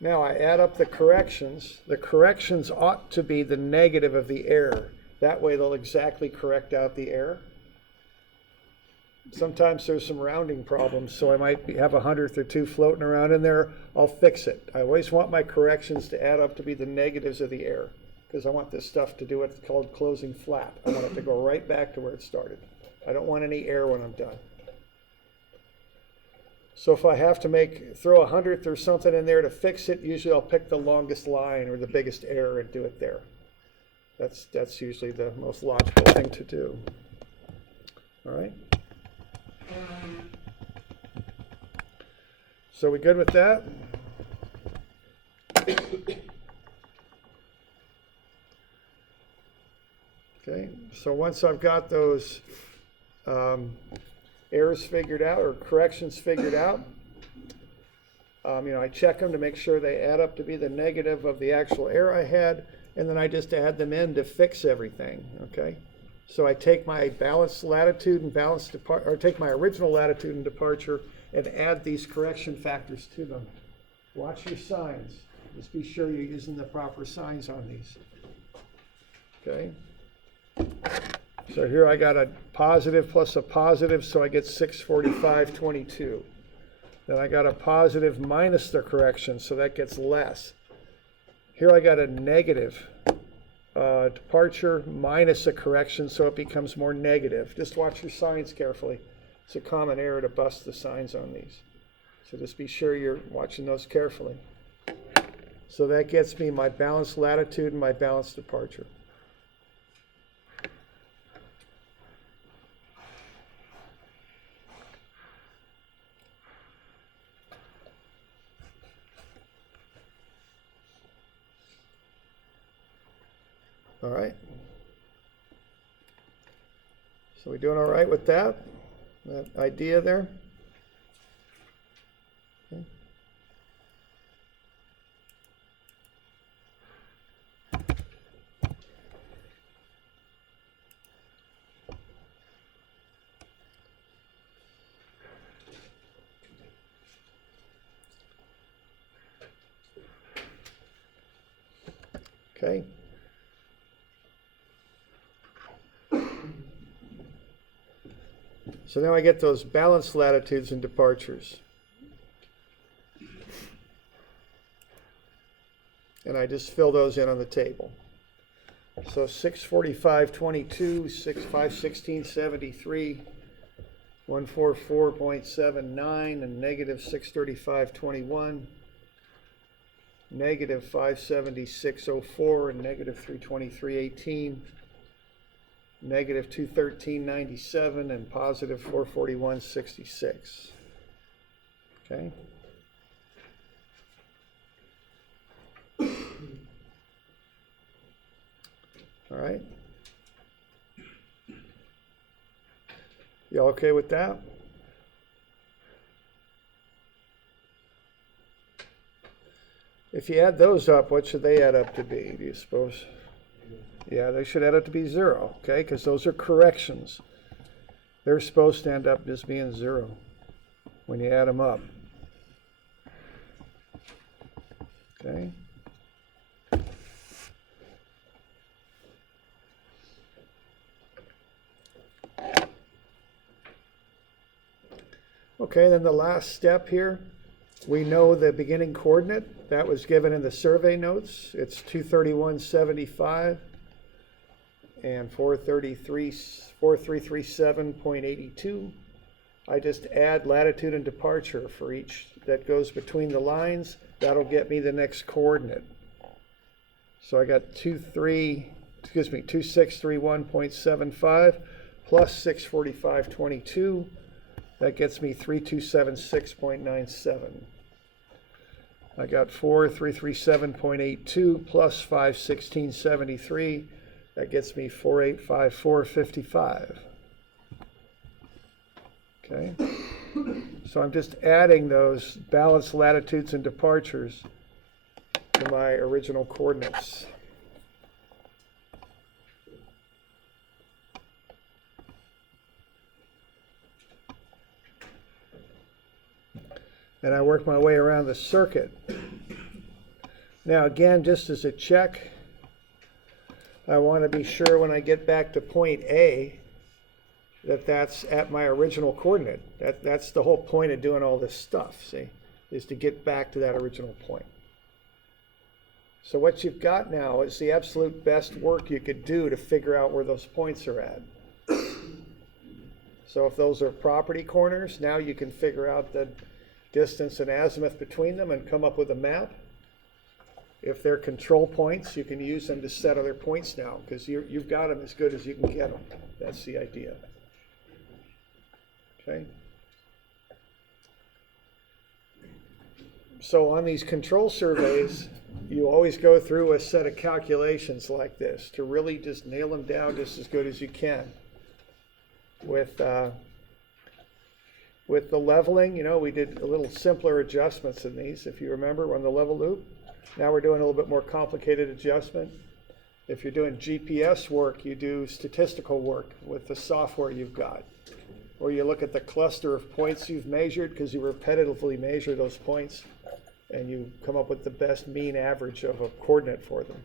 Now I add up the corrections. The corrections ought to be the negative of the error. That way they'll exactly correct out the error. Sometimes there's some rounding problems, so I might have a hundredth or two floating around in there. I'll fix it. I always want my corrections to add up to be the negatives of the error, because I want this stuff to do what's called closing flat. I want it to go right back to where it started. I don't want any error when I'm done. So if I have to throw a hundredth or something in there to fix it, usually I'll pick the longest line or the biggest error and do it there. That's usually the most logical thing to do. All right. So we good with that? Okay, so once I've got those errors figured out or corrections figured out, I check them to make sure they add up to be the negative of the actual error I had, and then I just add them in to fix everything. Okay, so I take my balanced latitude and or take my original latitude and departure and add these correction factors to them. Watch your signs. Just be sure you're using the proper signs on these. Okay. So here I got a positive plus a positive, so I get 645.22. Then I got a positive minus the correction, so that gets less. Here I got a negative departure minus a correction, so it becomes more negative. Just watch your signs carefully. It's a common error to bust the signs on these. So just be sure you're watching those carefully. So that gets me my balanced latitude and my balanced departure. All right. So we doing all right with that? That idea there? Okay. Okay. So now I get those balanced latitudes and departures. And I just fill those in on the table. So 645.22, 516.73, 144.79, and negative 635.21, negative 576.04, and negative 323.18. Negative 213.97 and positive 441.66. Okay. All right. You all okay with that? If you add those up, what should they add up to be, do you suppose? Yeah, they should add up to be 0, okay, because those are corrections. They're supposed to end up just being 0 when you add them up. Okay. Okay, then the last step here, we know the beginning coordinate. That was given in the survey notes. It's 231.75. And 4337.82. I just add latitude and departure for each that goes between the lines. That'll get me the next coordinate. So I got 2631.75 plus 645.22. That gets me 3276.97. I got 4337.82 plus 516.73. That gets me 4854.55. Okay. So I'm just adding those balanced latitudes and departures to my original coordinates. And I work my way around the circuit. Now again, just as a check, I want to be sure when I get back to point A that that's at my original coordinate. That's the whole point of doing all this stuff, see, is to get back to that original point. So what you've got now is the absolute best work you could do to figure out where those points are at. So if those are property corners, now you can figure out the distance and azimuth between them and come up with a map. If they're control points, you can use them to set other points now because you've got them as good as you can get them. That's the idea. Okay. So on these control surveys, you always go through a set of calculations like this to really just nail them down just as good as you can. With the leveling, you know, we did a little simpler adjustments in these, if you remember, on the level loop. Now we're doing a little bit more complicated adjustment. If you're doing GPS work, you do statistical work with the software you've got. Or you look at the cluster of points you've measured because you repetitively measure those points and you come up with the best mean average of a coordinate for them.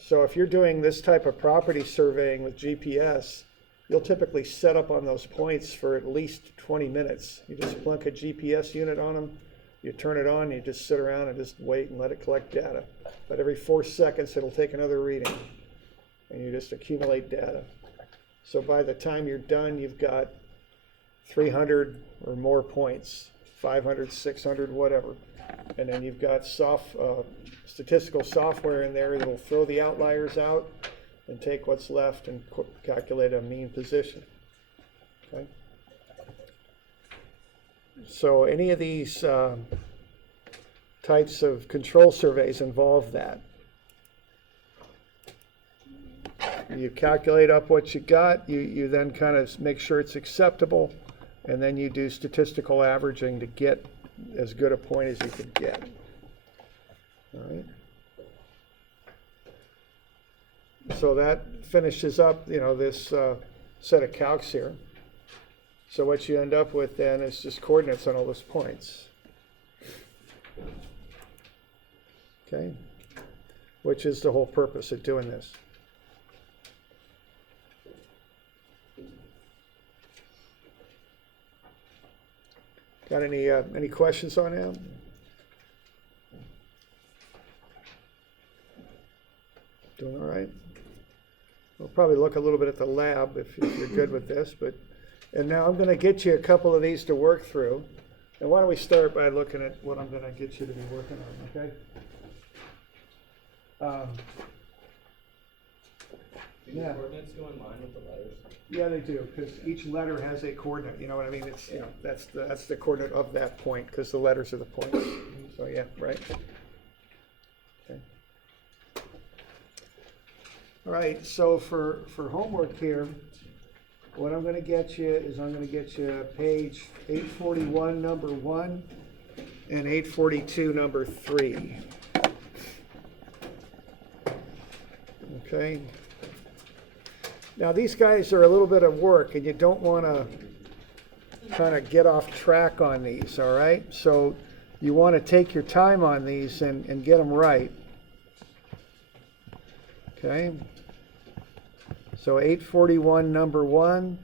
So if you're doing this type of property surveying with GPS, you'll typically set up on those points for at least 20 minutes. You just plunk a GPS unit on them, you turn it on, you just sit around and just wait and let it collect data. But every 4 seconds, it'll take another reading, and you just accumulate data. So by the time you're done, you've got 300 or more points, 500, 600, whatever. And then you've got statistical software in there that'll throw the outliers out and take what's left and calculate a mean position. Okay? So any of these types of control surveys involve that. You calculate up what you got, you then kind of make sure it's acceptable, and then you do statistical averaging to get as good a point as you can get. All right. So that finishes up, this set of calcs here. So what you end up with then is just coordinates on all those points. Okay? Which is the whole purpose of doing this. Got any questions on that? Doing all right? We'll probably look a little bit at the lab if you're good with this, and now I'm going to get you a couple of these to work through. And why don't we start by looking at what I'm going to get you to be working on, okay? Do the coordinates go in line with the letters? Yeah, they do, because each letter has a coordinate. You know what I mean? It's that's the coordinate of that point, because the letters are the points. So yeah, right. Okay. All right. So for homework here, what I'm going to get you is I'm going to get you page 841, number 1, and 842, number 3. Okay. Now these guys are a little bit of work, and you don't want to kind of get off track on these, all right? So you want to take your time on these and get them right. Okay? So 841, number 1,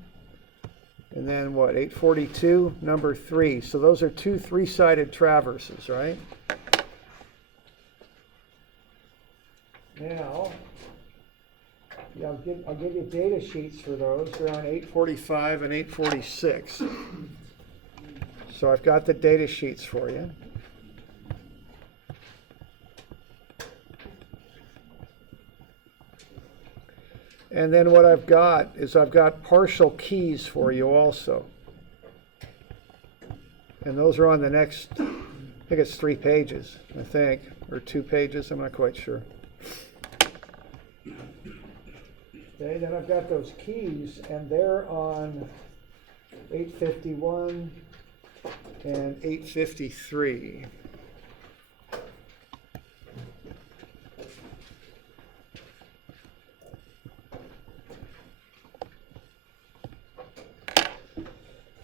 and then what, 842, number 3. So those are two three-sided traverses, right? Now, yeah, I'll give you data sheets for those. They're on 845 and 846. So I've got the data sheets for you. And then what I've got is I've got partial keys for you also. And those are on the next, I think it's 3 pages, or 2 pages, I'm not quite sure. Okay, then I've got those keys, and they're on 851 and 853.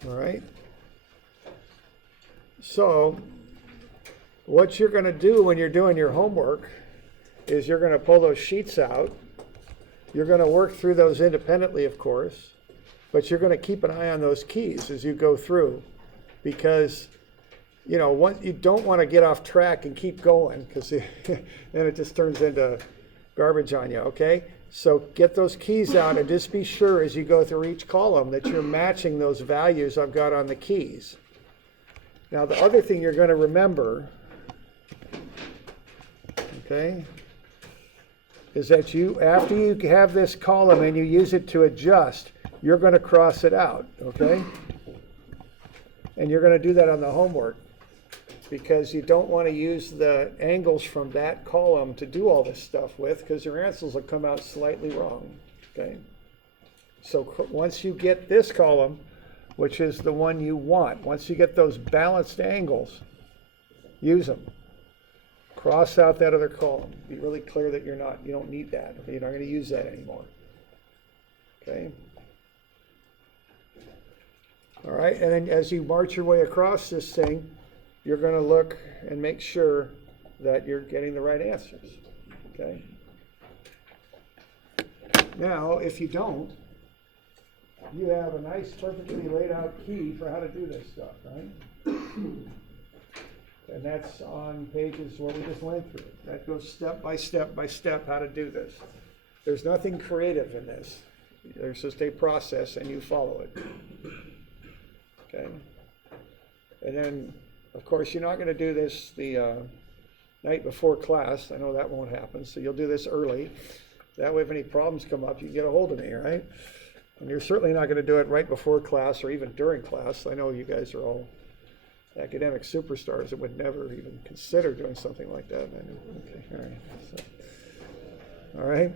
All right. So what you're going to do when you're doing your homework is you're going to pull those sheets out. You're going to work through those independently, of course, but you're going to keep an eye on those keys as you go through, because, you don't want to get off track and keep going, because then it just turns into garbage on you, okay? So get those keys out and just be sure as you go through each column that you're matching those values I've got on the keys. Now, the other thing you're going to remember, okay, is that after you have this column and you use it to adjust, you're going to cross it out, okay? And you're going to do that on the homework, because you don't want to use the angles from that column to do all this stuff with, because your answers will come out slightly wrong, okay? So once you get this column, which is the one you want, once you get those balanced angles, use them. Cross out that other column. Be really clear that you don't need that. Okay? You're not going to use that anymore. Okay? All right, and then as you march your way across this thing, you're going to look and make sure that you're getting the right answers. Okay? Now, if you don't, you have a nice, perfectly laid out key for how to do this stuff, right? And that's on pages what we just went through. That goes step by step by step how to do this. There's nothing creative in this. There's just a process and you follow it. Okay? And then Of course, you're not going to do this the night before class. I know that won't happen, so you'll do this early. That way, if any problems come up, you can get a hold of me, right? And you're certainly not going to do it right before class or even during class. I know you guys are all academic superstars that would never even consider doing something like that. Okay, all right. So, all right.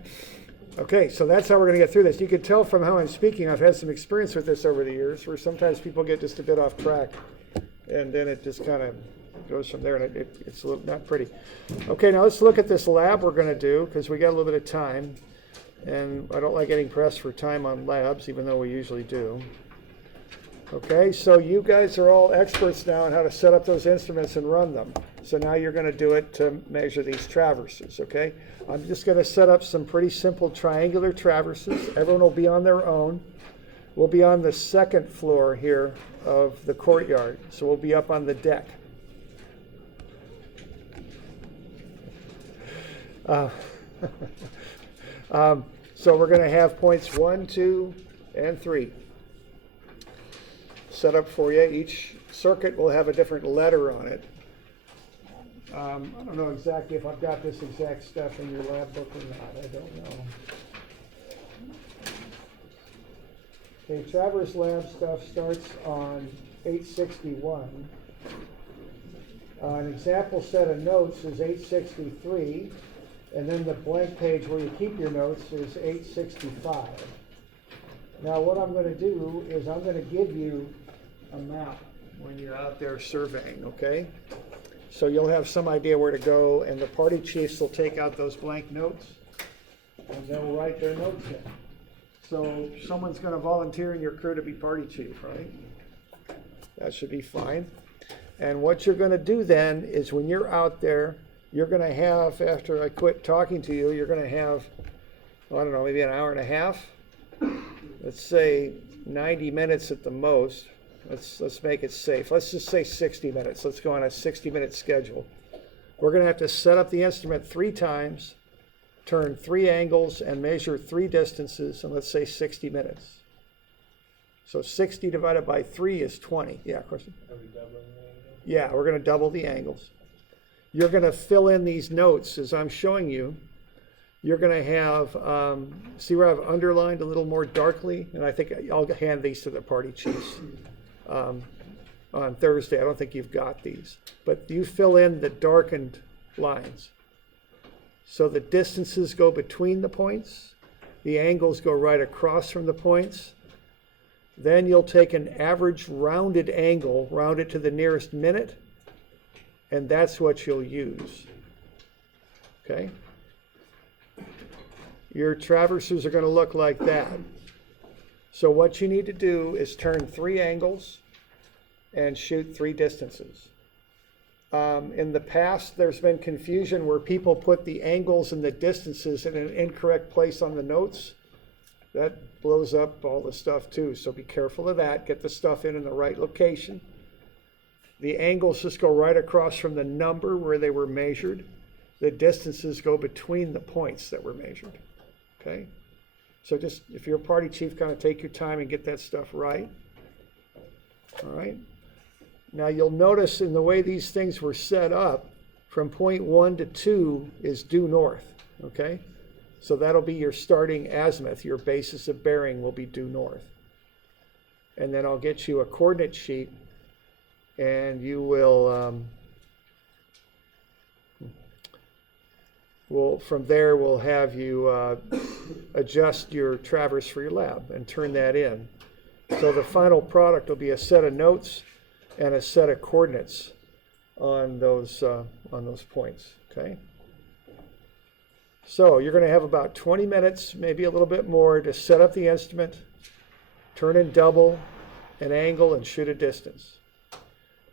Okay, so that's how we're going to get through this. You can tell from how I'm speaking, I've had some experience with this over the years, where sometimes people get just a bit off track, and then it just kind of goes from there, and it's a little not pretty. Okay, now let's look at this lab we're going to do, because we got a little bit of time, and I don't like getting pressed for time on labs, even though we usually do. Okay, so you guys are all experts now on how to set up those instruments and run them. So now you're going to do it to measure these traverses, okay? I'm just going to set up some pretty simple triangular traverses. Everyone will be on their own. We'll be on the second floor here of the courtyard, so we'll be up on the deck. So we're going to have points 1, 2, and 3 set up for you. Each circuit will have a different letter on it. I don't know exactly if I've got this exact stuff in your lab book or not. I don't know. Okay, Traverse Lab stuff starts on 861. An example set of notes is 863, and then the blank page where you keep your notes is 865. Now what I'm going to do is I'm going to give you a map when you're out there surveying, okay? So you'll have some idea where to go, and the party chiefs will take out those blank notes, and they'll write their notes in. So someone's going to volunteer in your crew to be party chief, right? That should be fine. And what you're going to do then is when you're out there, you're going to have, after I quit talking to you, you're going to have, well, I don't know, maybe an hour and a half. Let's say 90 minutes at the most. Let's make it safe. Let's just say 60 minutes. Let's go on a 60-minute schedule. We're going to have to set up the instrument 3 times, turn 3 angles, and measure 3 distances, and let's say 60 minutes. So 60 divided by 3 is 20. Yeah, question? Are we doubling the angle? Yeah, we're going to double the angles. You're going to fill in these notes as I'm showing you. You're going to have, see where I've underlined a little more darkly? And I think I'll hand these to the party chiefs on Thursday. I don't think you've got these. But you fill in the darkened lines. So the distances go between the points. The angles go right across from the points. Then you'll take an average rounded angle, round it to the nearest minute, and that's what you'll use. Okay? Your traverses are going to look like that. So what you need to do is turn 3 angles and shoot 3 distances. In the past, there's been confusion where people put the angles and the distances in an incorrect place on the notes. That blows up all the stuff too, so be careful of that. Get the stuff in the right location. The angles just go right across from the number where they were measured. The distances go between the points that were measured. Okay? So just, if you're a party chief, kind of take your time and get that stuff right. All right? Now you'll notice in the way these things were set up, from point 1 to 2 is due north. Okay? So that'll be your starting azimuth. Your basis of bearing will be due north. And then I'll get you a coordinate sheet, and you will, from there we'll have you adjust your traverse for your lab and turn that in. So the final product will be a set of notes and a set of coordinates on those points. Okay. So you're going to have about 20 minutes, maybe a little bit more, to set up the instrument, turn in double, an angle, and shoot a distance.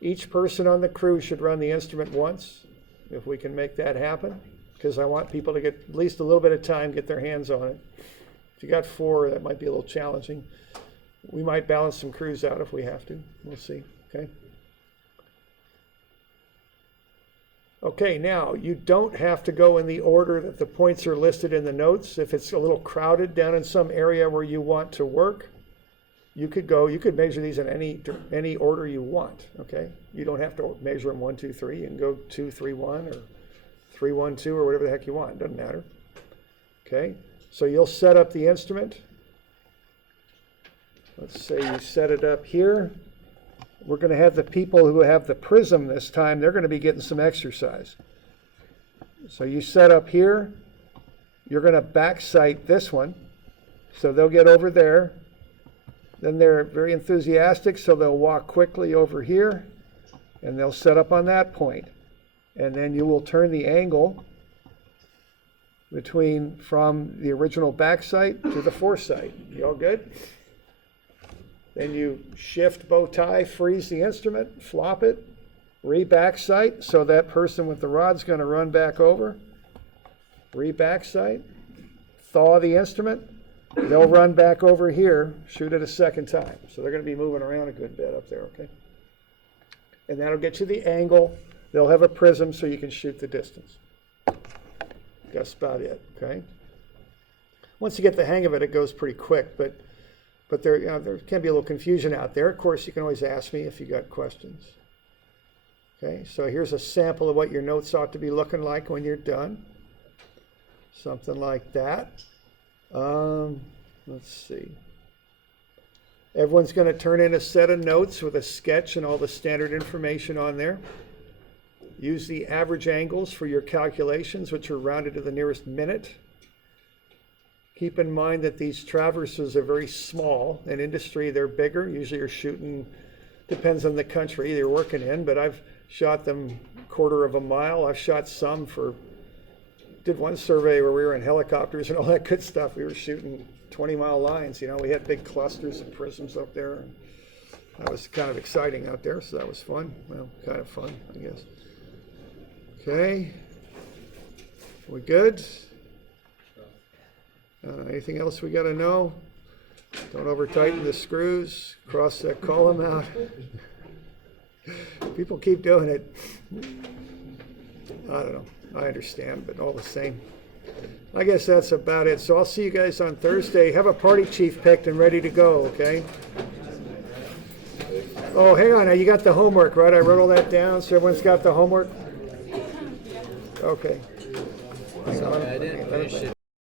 Each person on the crew should run the instrument once, if we can make that happen, because I want people to get at least a little bit of time, get their hands on it. If you got 4, that might be a little challenging. We might balance some crews out if we have to. We'll see. Okay. Okay, now, you don't have to go in the order that the points are listed in the notes. If it's a little crowded down in some area where you want to work, you could measure these in any order you want, okay? You don't have to measure them 1, 2, 3. You can go 2, 3, 1 or 3, 1, 2 or whatever the heck you want. It doesn't matter. Okay, so you'll set up the instrument. Let's say you set it up here. We're going to have the people who have the prism this time, they're going to be getting some exercise. So you set up here. You're going to backsight this one. So they'll get over there. Then they're very enthusiastic, so they'll walk quickly over here, and they'll set up on that point. And then you will turn the angle from the original backsight to the foresight. You all good? Then you shift bow tie, freeze the instrument, flop it, re-backsight, so that person with the rod's going to run back over, re-backsight, thaw the instrument, they'll run back over here, shoot it a second time. So they're going to be moving around a good bit up there, okay? And that'll get you the angle. They'll have a prism so you can shoot the distance. That's about it, okay? Once you get the hang of it, it goes pretty quick, but there can be a little confusion out there. Of course, you can always ask me if you got questions. Okay, so here's a sample of what your notes ought to be looking like when you're done. Something like that. Let's see. Everyone's going to turn in a set of notes with a sketch and all the standard information on there. Use the average angles for your calculations, which are rounded to the nearest minute. Keep in mind that these traverses are very small. In industry, they're bigger. Usually you're shooting, depends on the country you're working in, but I've shot them 1/4 of a mile. I've shot some did one survey where we were in helicopters and all that good stuff. We were shooting 20-mile lines. You know, we had big clusters of prisms up there. And that was kind of exciting out there, so that was fun. Well, kind of fun, I guess. Okay. We good? Anything else we got to know? Don't over tighten the screws. Cross that column out. People keep doing it. I don't know. I understand, but all the same. I guess that's about it. So I'll see you guys on Thursday. Have a party chief picked and ready to go, okay? Oh, hang on. Now you got the homework, right? I wrote all that down, so everyone's got the homework? Okay. Sorry, I didn't finish it.